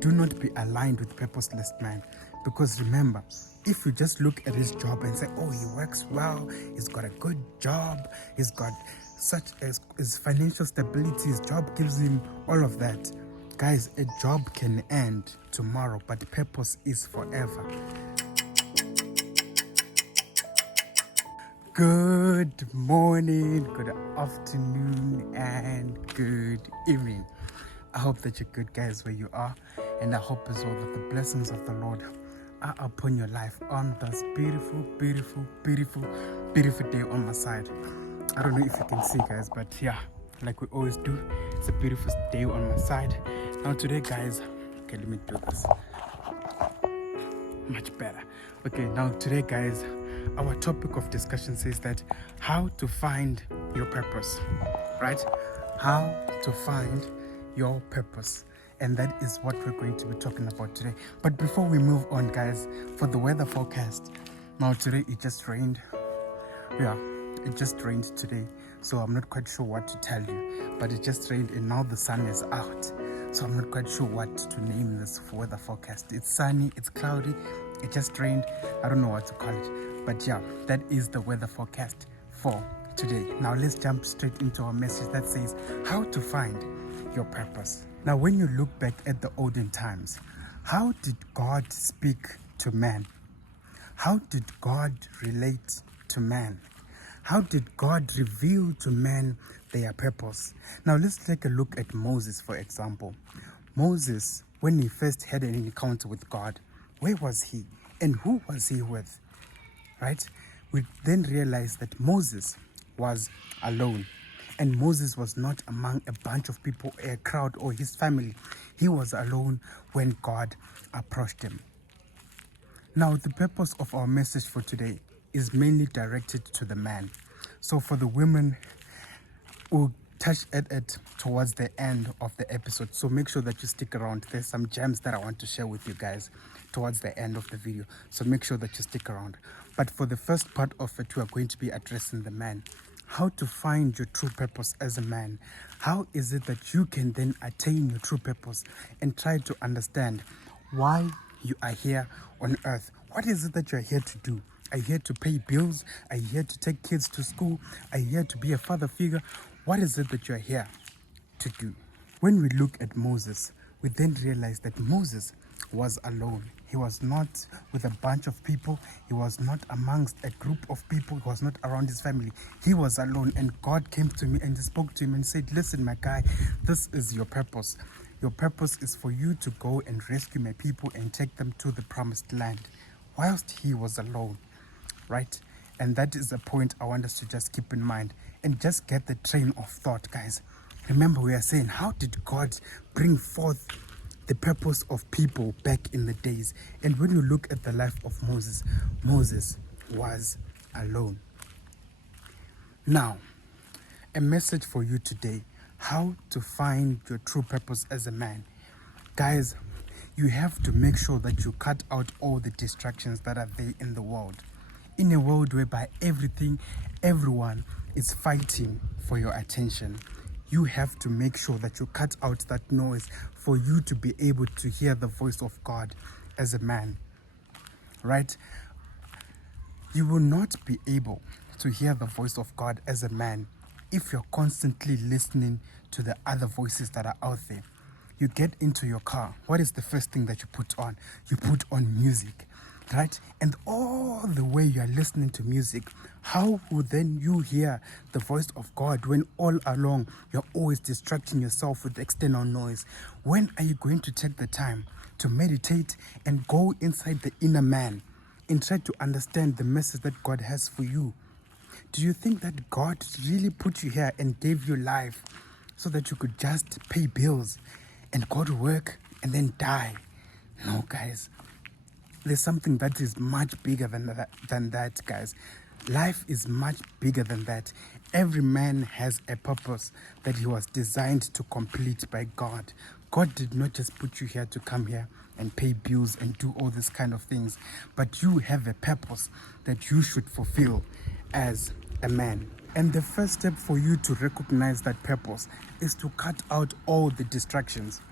Do not be aligned with purposeless man. Because remember, if you just look at his job and say, oh, he works well, he's got a good job, he's got such as his financial stability, his job gives him all of that. Guys, a job can end tomorrow, but purpose is forever. Good morning, good afternoon, and good evening. I hope that you're good, guys, where you are, and I hope as well that the blessings of the Lord are upon your life on this beautiful, beautiful, beautiful, beautiful day on my side. I don't know if you can see, guys, but yeah, like we always do, it's a beautiful day on my side. Now today, guys, okay, let me do this. Much better. Okay, now today, guys, our topic of discussion says that how to find your purpose, right? How to find your purpose. And that is what we're going to be talking about today. But before we move on, guys, for the weather forecast, now today it just rained. Yeah, it just rained today. So I'm not quite sure what to tell you. But it just rained and now the sun is out. So I'm not quite sure what to name this weather forecast. It's sunny, it's cloudy, it just rained. I don't know what to call it. But yeah, that is the weather forecast for today. Now let's jump straight into our message that says how to find your purpose. Now when you look back at the olden times, how did God speak to man? How did God relate to man? How did God reveal to man their purpose? Now let's take a look at Moses, for example. Moses, when he first had an encounter with God, where was he? And who was he with? Right? We then realize that Moses was alone. And Moses was not among a bunch of people, a crowd, or his family. He was alone when God approached him. Now, the purpose of our message for today is mainly directed to the man. So for the women, we'll touch at it towards the end of the episode. So make sure that you stick around. There's some gems that I want to share with you guys towards the end of the video. So make sure that you stick around. But for the first part of it, we are going to be addressing the man. How to find your true purpose as a man. How is it that you can then attain your true purpose and try to understand why you are here on earth? What is it that you are here to do? Are you here to pay bills? Are you here to take kids to school? Are you here to be a father figure? What is it that you are here to do? When we look at Moses, we then realize that Moses was alone. He was not with a bunch of people. He was not amongst a group of people. He was not around his family. He was alone, and God came to me and spoke to him and said, listen, my guy, this is your purpose. Your purpose is for you to go and rescue my people and take them to the promised land, whilst he was alone, right? And that is a point I want us to just keep in mind and just get the train of thought, guys. Remember, we are saying, how did God bring forth the purpose of people back in the days? And when you look at the life of Moses, Moses was alone. Now, a message for you today, how to find your true purpose as a man. Guys, you have to make sure that you cut out all the distractions that are there in the world. In a world whereby everyone is fighting for your attention, you have to make sure that you cut out that noise for you to be able to hear the voice of God as a man, right? You will not be able to hear the voice of God as a man if you're constantly listening to the other voices that are out there. You get into your car, what is the first thing that you put on? You put on music, right? And all the way you are listening to music, how would then you hear the voice of God when all along you're always distracting yourself with external noise? When are you going to take the time to meditate and go inside the inner man and try to understand the message that God has for you? Do you think that God really put you here and gave you life so that you could just pay bills and go to work and then die? No, guys. There's something that is much bigger than that, guys. Life is much bigger than that. Every man has a purpose that he was designed to complete by God. God did not just put you here to come here and pay bills and do all these kind of things, but you have a purpose that you should fulfill as a man. And the first step for you to recognize that purpose is to cut out all the distractions,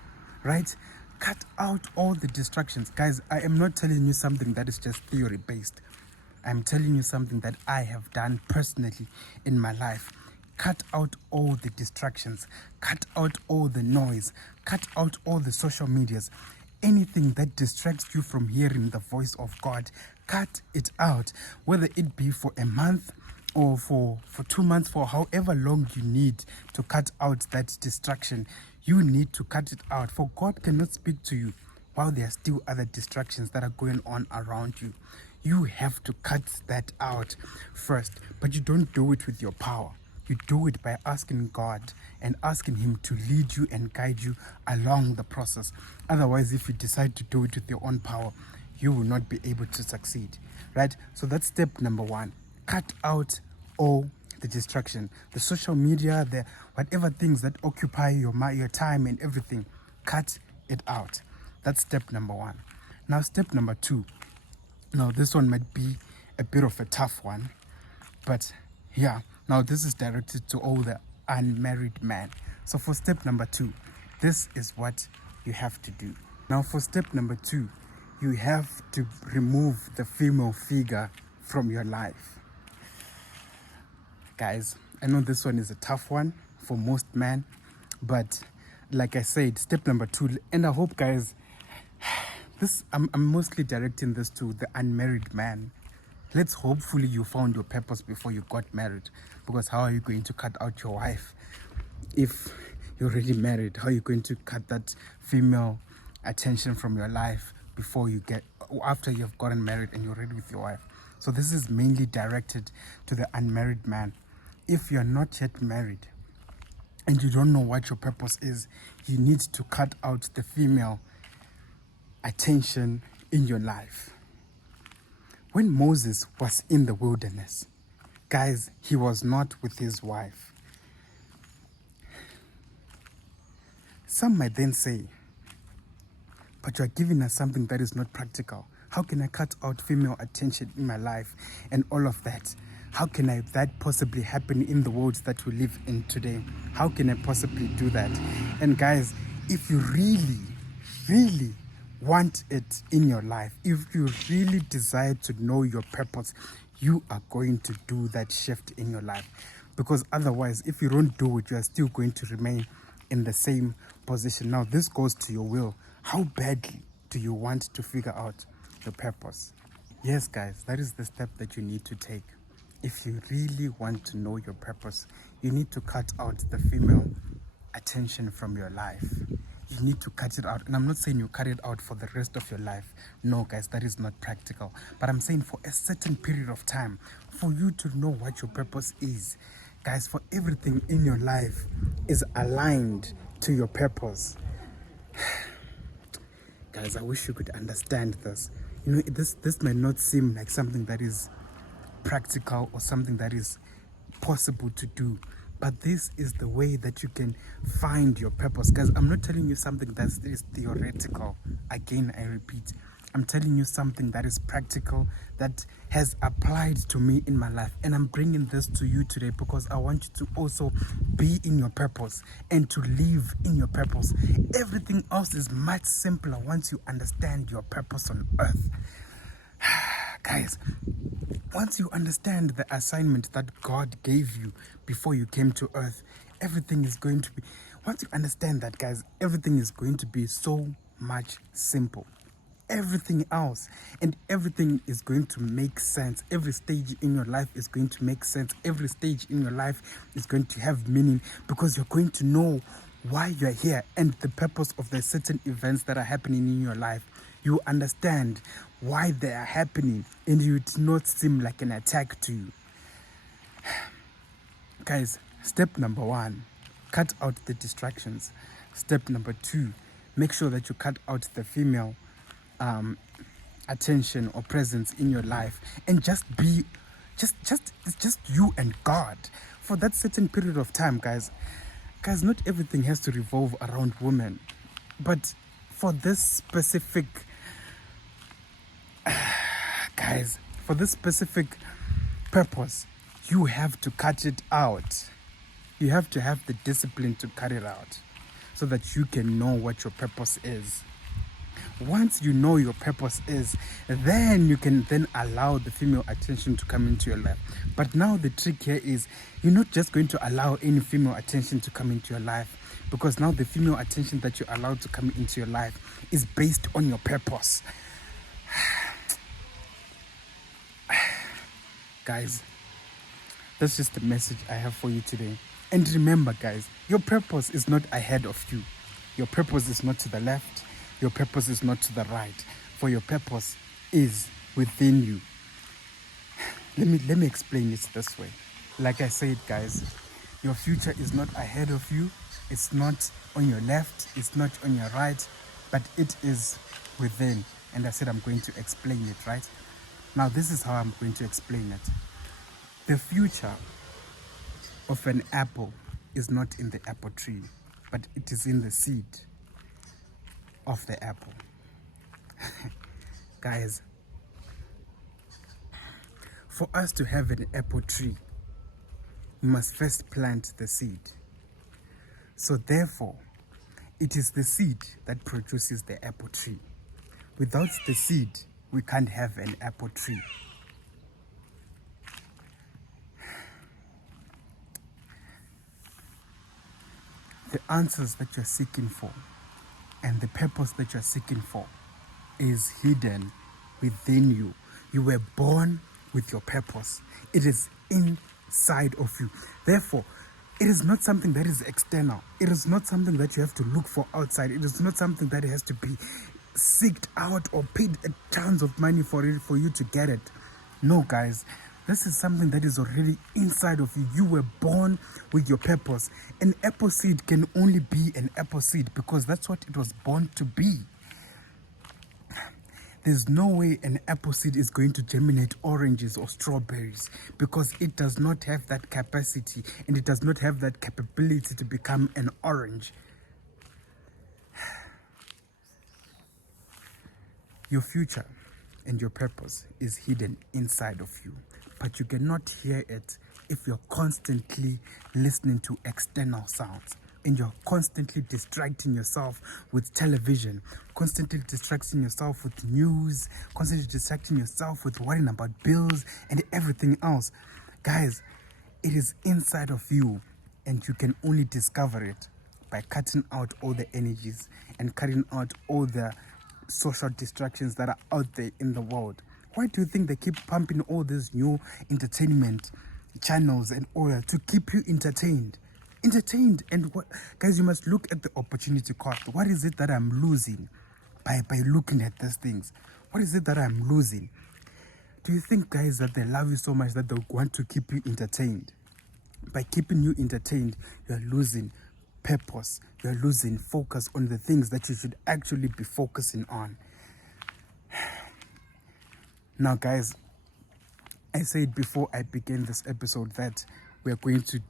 right? Cut out all the distractions. Guys, I am not telling you something that is just theory based. I'm telling you something that I have done personally in my life. Cut out all the distractions. Cut out all the noise. Cut out all the social medias. Anything that distracts you from hearing the voice of God, cut it out. Whether it be for a month or for 2 months, for however long you need to cut out that distraction, you need to cut it out. For God cannot speak to you while there are still other distractions that are going on around you. You have to cut that out first, but you don't do it with your power. You do it by asking God and asking Him to lead you and guide you along the process. Otherwise, if you decide to do it with your own power, you will not be able to succeed, right? So that's step number one. Cut out all the distraction, the social media, the whatever things that occupy your time and everything. Cut it out. That's step number one. Now, step number two. Now, this one might be a bit of a tough one, but yeah. Now, this is directed to all the unmarried men. So for step number two, this is what you have to do. Now, for step number two, you have to remove the female figure from your life. Guys, I know this one is a tough one for most men, but like I said, step number two, and I hope, guys, I'm mostly directing this to the unmarried man. Let's hopefully you found your purpose before you got married, because how are you going to cut out your wife if you're already married? How are you going to cut that female attention from your life after you've gotten married and you're already with your wife? So this is mainly directed to the unmarried man. If you're not yet married and you don't know what your purpose is, you need to cut out the female attention in your life. When Moses was in the wilderness, guys, he was not with his wife. Some might then say, but you are giving us something that is not practical. How can I cut out female attention in my life and all of that? How can that possibly happen in the world that we live in today? How can I possibly do that? And guys, if you really, really want it in your life, if you really desire to know your purpose, you are going to do that shift in your life. Because otherwise, if you don't do it, you are still going to remain in the same position. Now, this goes to your will. How badly do you want to figure out your purpose? Yes, guys, that is the step that you need to take. If you really want to know your purpose, you need to cut out the female attention from your life. You need to cut it out. And I'm not saying you cut it out for the rest of your life. No, guys, that is not practical. But I'm saying for a certain period of time, for you to know what your purpose is. Guys, for everything in your life is aligned to your purpose. Guys, I wish you could understand this. You know, this might not seem like something that is practical or something that is possible to do, but this is the way that you can find your purpose. Guys, I'm not telling you something that is theoretical. Again, I repeat, I'm telling you something that is practical, that has applied to me in my life. And I'm bringing this to you today because I want you to also be in your purpose and to live in your purpose. Everything else is much simpler once you understand your purpose on earth. Guys, once you understand the assignment that God gave you before you came to earth, everything is going to be, once you understand that, guys, everything is going to be so much simple. Everything else, and everything is going to make sense. Every stage in your life is going to make sense. Every stage in your life is going to have meaning, because you're going to know why you're here and the purpose of the certain events that are happening in your life. You understand why they are happening, and you do not seem like an attack to you. Guys, step number one, cut out the distractions. Step number two, make sure that you cut out the female attention or presence in your life, and just be it's just you and God for that certain period of time. Guys, not everything has to revolve around women, but for this specific for this specific purpose, you have to cut it out. You have to have the discipline to cut it out so that you can know what your purpose is. Once you know your purpose is, then you can then allow the female attention to come into your life. But now the trick here is you're not just going to allow any female attention to come into your life, because now the female attention that you're allowed to come into your life is based on your purpose. Guys, that's just the message I have for you today. And remember, guys, your purpose is not ahead of you. Your purpose is not to the left. Your purpose is not to the right. For your purpose is within you. Let me explain it this way. Like I said, guys, your future is not ahead of you. It's not on your left. It's not on your right. But it is within. And I said I'm going to explain it, right? Now, this is how I'm going to explain it. The future of an apple is not in the apple tree, but it is in the seed of the apple. Guys, for us to have an apple tree, we must first plant the seed. So therefore, it is the seed that produces the apple tree. Without the seed, we can't have an apple tree. The answers that you're seeking for and the purpose that you're seeking for is hidden within you. You were born with your purpose. It is inside of you. Therefore, it is not something that is external. It is not something that you have to look for outside. It is not something that has to be seeked out or paid tons of money for you to get it. No, guys. This is something that is already inside of you. You were born with your purpose. An apple seed can only be an apple seed because that's what it was born to be. There's no way an apple seed is going to germinate oranges or strawberries because it does not have that capacity and it does not have that capability to become an orange. Your future and your purpose is hidden inside of you, but you cannot hear it if you're constantly listening to external sounds and you're constantly distracting yourself with television, constantly distracting yourself with news, constantly distracting yourself with worrying about bills and everything else. Guys, it is inside of you and you can only discover it by cutting out all the energies and cutting out all the social distractions that are out there in the world. Why do you think they keep pumping all these new entertainment channels and all that to keep you entertained? And what, guys, you must look at the opportunity cost. What is it that I'm losing by looking at these things? What is it that I'm losing? Do you think, guys, that they love you so much that they want to keep you entertained? By keeping you entertained, you're losing purpose. You're losing focus on the things that you should actually be focusing on. Now, guys, I said before I began this episode that we're going to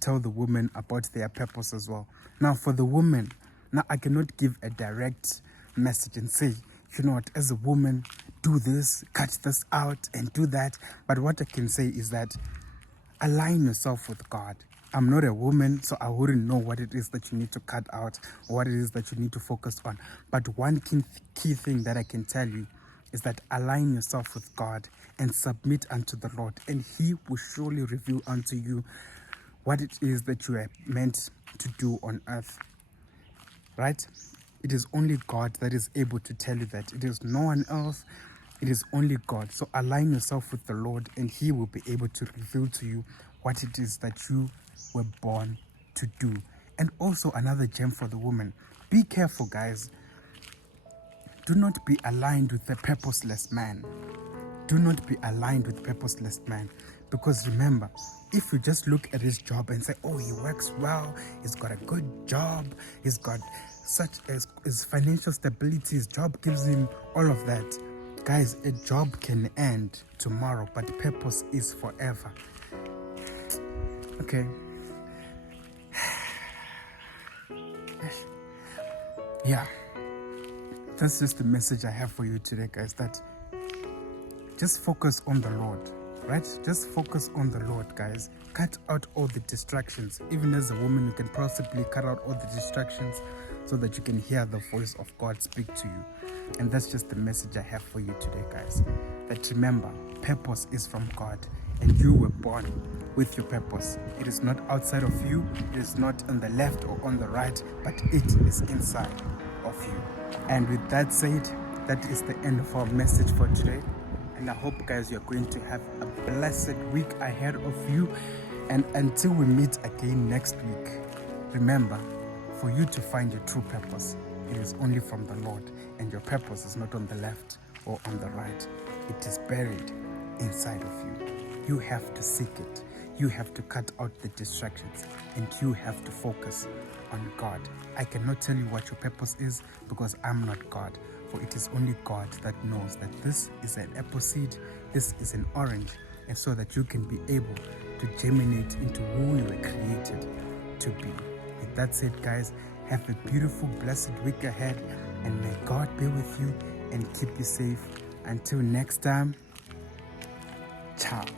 tell the women about their purpose as well. Now, for the women, now I cannot give a direct message and say, you know what, as a woman, do this, cut this out, and do that. But what I can say is that align yourself with God. I'm not a woman, so I wouldn't know what it is that you need to cut out or what it is that you need to focus on. But one key thing that I can tell you is that align yourself with God and submit unto the Lord, and He will surely reveal unto you what it is that you are meant to do on earth. Right? It is only God that is able to tell you that. It is no one else. It is only God. So align yourself with the Lord and He will be able to reveal to you what it is that you were born to do. And also another gem for the woman. Be careful, guys. Do not be aligned with the purposeless man. Do not be aligned with purposeless man. Because remember, if you just look at his job and say, oh, he works well, he's got a good job, he's got such as his financial stability, his job gives him all of that. Guys, a job can end tomorrow, but purpose is forever. Okay. Yeah. That's just the message I have for you today, guys, that just focus on the Lord, right? Just focus on the Lord, guys. Cut out all the distractions. Even as a woman, you can possibly cut out all the distractions so that you can hear the voice of God speak to you. And that's just the message I have for you today, guys. That remember, purpose is from God, and you were born with your purpose. It is not outside of you, it is not on the left or on the right, but it is inside of you. And with that said, that is the end of our message for today. And I hope, guys, you're going to have a blessed week ahead of you. And until we meet again next week, remember, for you to find your true purpose, it is only from the Lord. And your purpose is not on the left or on the right. It is buried inside of you. You have to seek it. You have to cut out the distractions, and you have to focus on God. I cannot tell you what your purpose is because I'm not God. For it is only God that knows that this is an apple seed, this is an orange, and so that you can be able to germinate into who you were created to be. With that said, guys, have a beautiful, blessed week ahead, and may God be with you and keep you safe. Until next time, ciao.